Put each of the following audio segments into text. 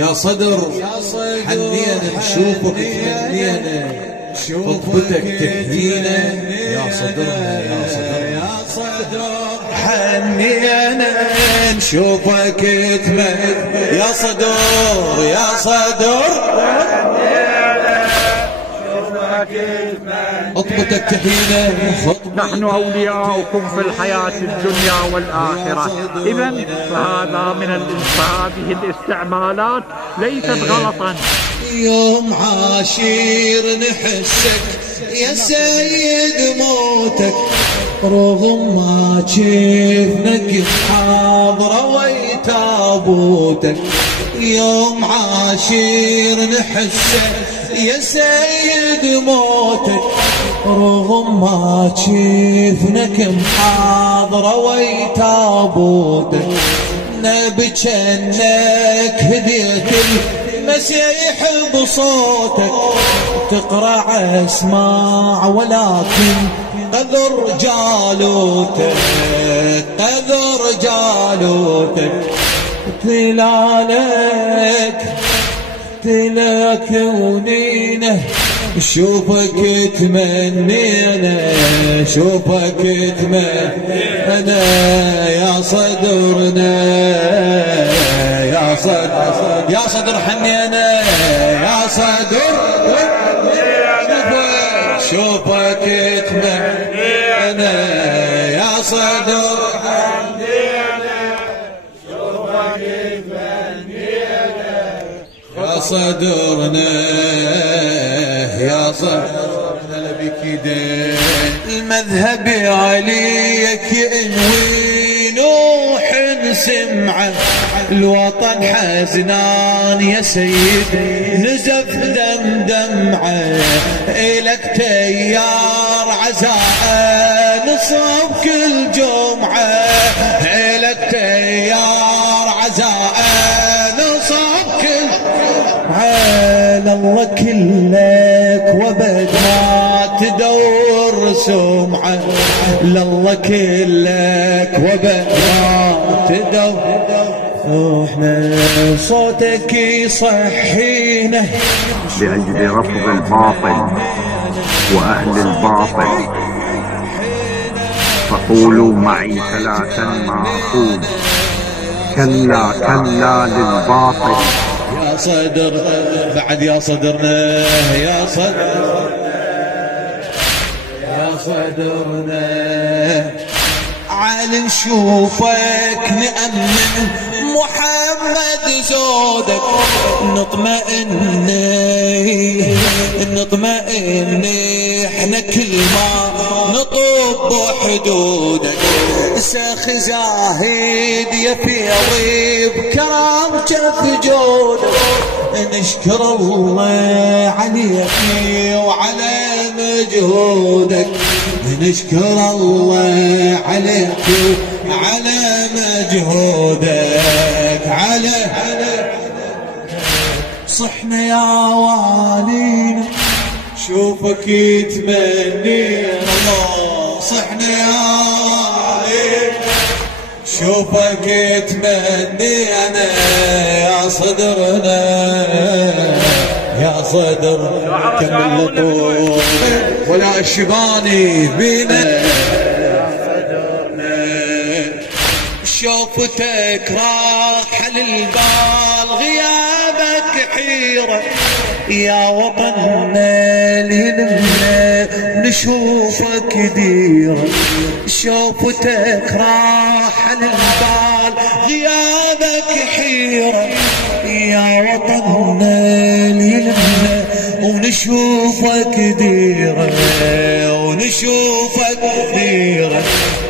يا صدر حنينا نشوفك تمنينا خطبتك تهدينا يا صدرنا يا صدر حنينا نشوفك تمنينا يا صدر يا صدر خطبتك تحيينا. نحن أولياؤكم في الحياة الدنيا والآخرة. إذن فهذا من هذه الاستعمالات ليست غلطا. يوم عاشير نحسك يا سيد موتك رغم ما شفنك حاضرة ويتابوتك. يوم عاشير نحسك يا سيد موتك رغم ما شفنك محاضرة ويتابوتك. نبجنك هديت المسيح بصوتك تقرع اسماع ولكن قذر جالوتك قذر جالوتك. تلاك ونينه شوفك تمنينا شوفك تمنينا يا صدرنا يا صدر حنينا يا صدر شوفك تمنينا يا صدر يا صدرنا يا صدرنا بكده. المذهب عليك انوي نوح سمعه الوطن حزنان يا سيد نزف دمعه إلك تيار عزاء نصب كل جمعه إلك تيار عزاء نصب كل على الله كلك وبد ما تدور سمعه لله كلك وبد ما تدور. احنا صوتك يصحينا لأجل رفض الباطل وأهل الباطل فقولوا معي ثلاثا ما أقول كلا كلا للباطل. يا صدر بعد يا صدرنا يا صدر يا صدرنا عال نشوفك نأمن محمد زودك نطمئن احنا كل ما نطب حدودك. ساخ زاهد يا فيض بكرام شف جودك نشكر الله عليك وعلى مجهودك نشكر الله عليك وعلى مجهودك على صحنا يا والينا شوفك يتمنينا الله صحنا يا والينا شوفك يتمنينا يا صدرنا يا صدر كم اللطوف ولا الشباني بينا شوفتك راح للبال غيابك حيرة يا وطننا لنا نشوفك ديرة. شوفتك راح للبال غيابك حيرة يا وطننا لنا ونشوفك ديرة ونشوفك ديرة.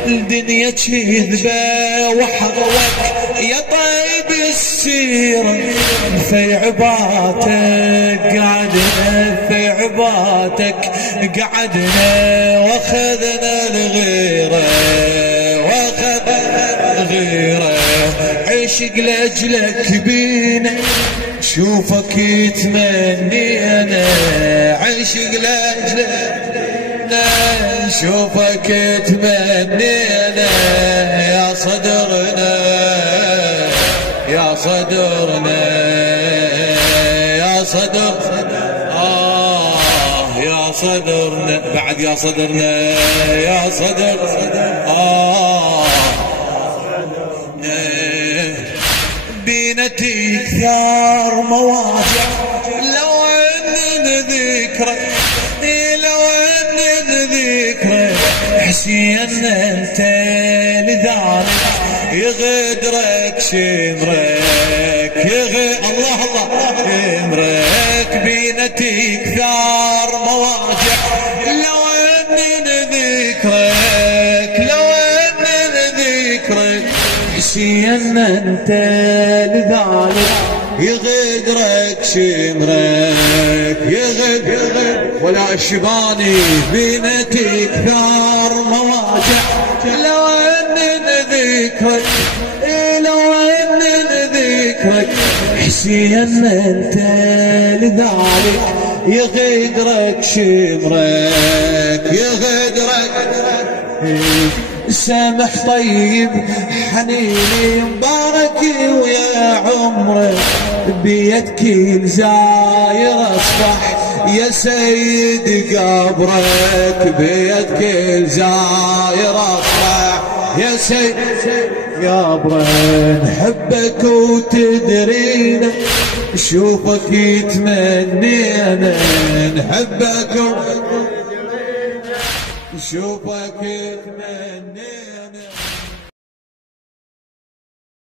الدنيا كذبة وحظك يا طيب السيرة في عباتك قعدنا في عباتك قعدنا واخذنا الغيرة واخذنا الغيرة. عشق لاجلك بينا شوفك يتمنينا عشق لاجلك شوفك تمنينا يا صدرنا يا صدرنا صدر يا صدرنا بعد يا صدرنا يا صدر بينتي كثار مواجع لو ان ذكرك لو ان ذكرك حسين انت لذلك يغدرك شمرك الله امرك بينتي كثار مواجع لو ان ذكرك حسين انت لذلك يغدرك شمرك يغد ولا الشباني بينتي كثار مواجع لو ان ذكرك حسين انت لذلك يغدرك شمرك يغدرك سامح طيب حنيني مبارك ويا عمرك بيدك الزاير اصبح يا سيد قبرك بيدك الزاير اصبح يا سيد قبرك نحبك وتدرينا شوفك يتمنينا نحبك شوفك يتمنينا